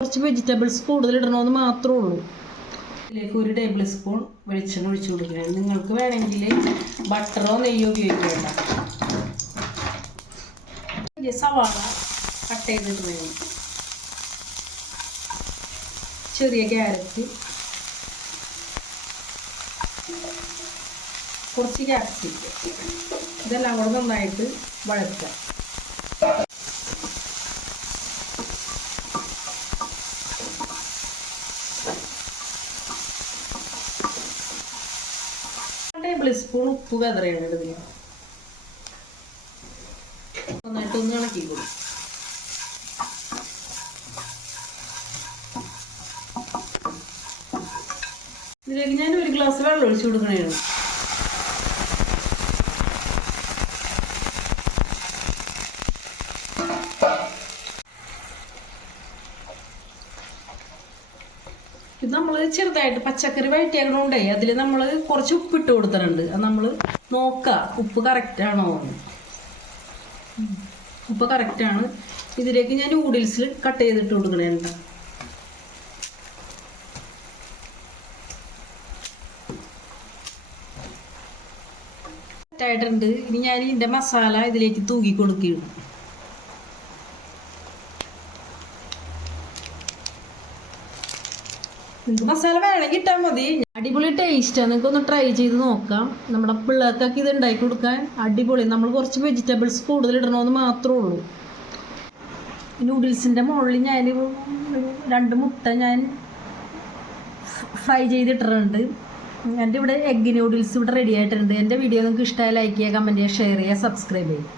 കുറച്ച് വെജിറ്റബിൾസ് കൂടുതൽ ഇടണമെന്ന് മാത്രമേ ഉള്ളൂ. ഇതിലേക്ക് 1 ടേബിൾ സ്പൂൺ വെളിച്ചെണ്ണ ഒഴിച്ചു കൊടുക്കുകയാണ്. നിങ്ങൾക്ക് വേണമെങ്കിൽ ബട്ടറോ നെയ്യോ ഉപയോഗിക്കേണ്ട. സവാള കട്ട് ചെയ്തിട്ട് ചെറിയ ക്യാരറ്റ്, കുറച്ച് ക്യാപ്സിക്കം, ഇതെല്ലാം കൂടെ നന്നായിട്ട് വഴറ്റുക. ടേബിൾ സ്പൂൺ ഉപ്പ് വെതറിയാണ് ഇതിൽ നന്നായിട്ടൊന്ന് ഇളക്കി കൊടുക്കും. ഇതിലേക്ക് ഞാൻ 1 ഗ്ലാസ് വെള്ളം ഒഴിച്ചു കൊടുക്കണേണ്. ഇത് നമ്മൾ ചെറുതായിട്ട് പച്ചക്കറി വഴറ്റിയാക്കണോണ്ടേ അതിൽ നമ്മൾ കുറച്ച് ഉപ്പിട്ട് കൊടുത്തിട്ടുണ്ട്. അത് നമ്മൾ നോക്കുക ഉപ്പ് കറക്റ്റാണോ. ഉപ്പ് കറക്റ്റാണ്. ഇതിലേക്ക് ഞാൻ നൂഡിൽസിൽ കട്ട് ചെയ്തിട്ട് കൊടുക്കണേണ്ട. കറക്റ്റായിട്ടുണ്ട്. ഇനി ഞാൻ ഇതിൻ്റെ മസാല ഇതിലേക്ക് തൂക്കി കൊടുക്കുകയാണ്. നിങ്ങൾക്ക് മസാല വേണമെങ്കിൽ ഇട്ടാൽ മതി. അടിപൊളി ടേസ്റ്റാണ്. നിങ്ങൾക്ക് ഒന്ന് ട്രൈ ചെയ്ത് നോക്കാം. നമ്മുടെ പിള്ളേർക്കൊക്കെ ഇത് ഉണ്ടാക്കി കൊടുക്കാൻ അടിപൊളി. നമ്മൾ കുറച്ച് വെജിറ്റബിൾസ് കൂടുതൽ ഇടണമെന്ന് മാത്രമേ ഉള്ളൂ. നൂഡിൽസിൻ്റെ മുകളിൽ ഞാൻ 2 മുട്ട ഞാൻ ഫ്രൈ ചെയ്തിട്ടിട്ടുണ്ട്. എൻ്റെ ഇവിടെ എഗ്ഗ് നൂഡിൽസ് ഇവിടെ റെഡി ആയിട്ടുണ്ട്. എൻ്റെ വീഡിയോ നിങ്ങൾക്ക് ഇഷ്ടമായി ലൈക്ക് ചെയ്യുക, കമൻറ്റ് ചെയ്യുക, ഷെയർ ചെയ്യുക, സബ്സ്ക്രൈബ് ചെയ്യുക.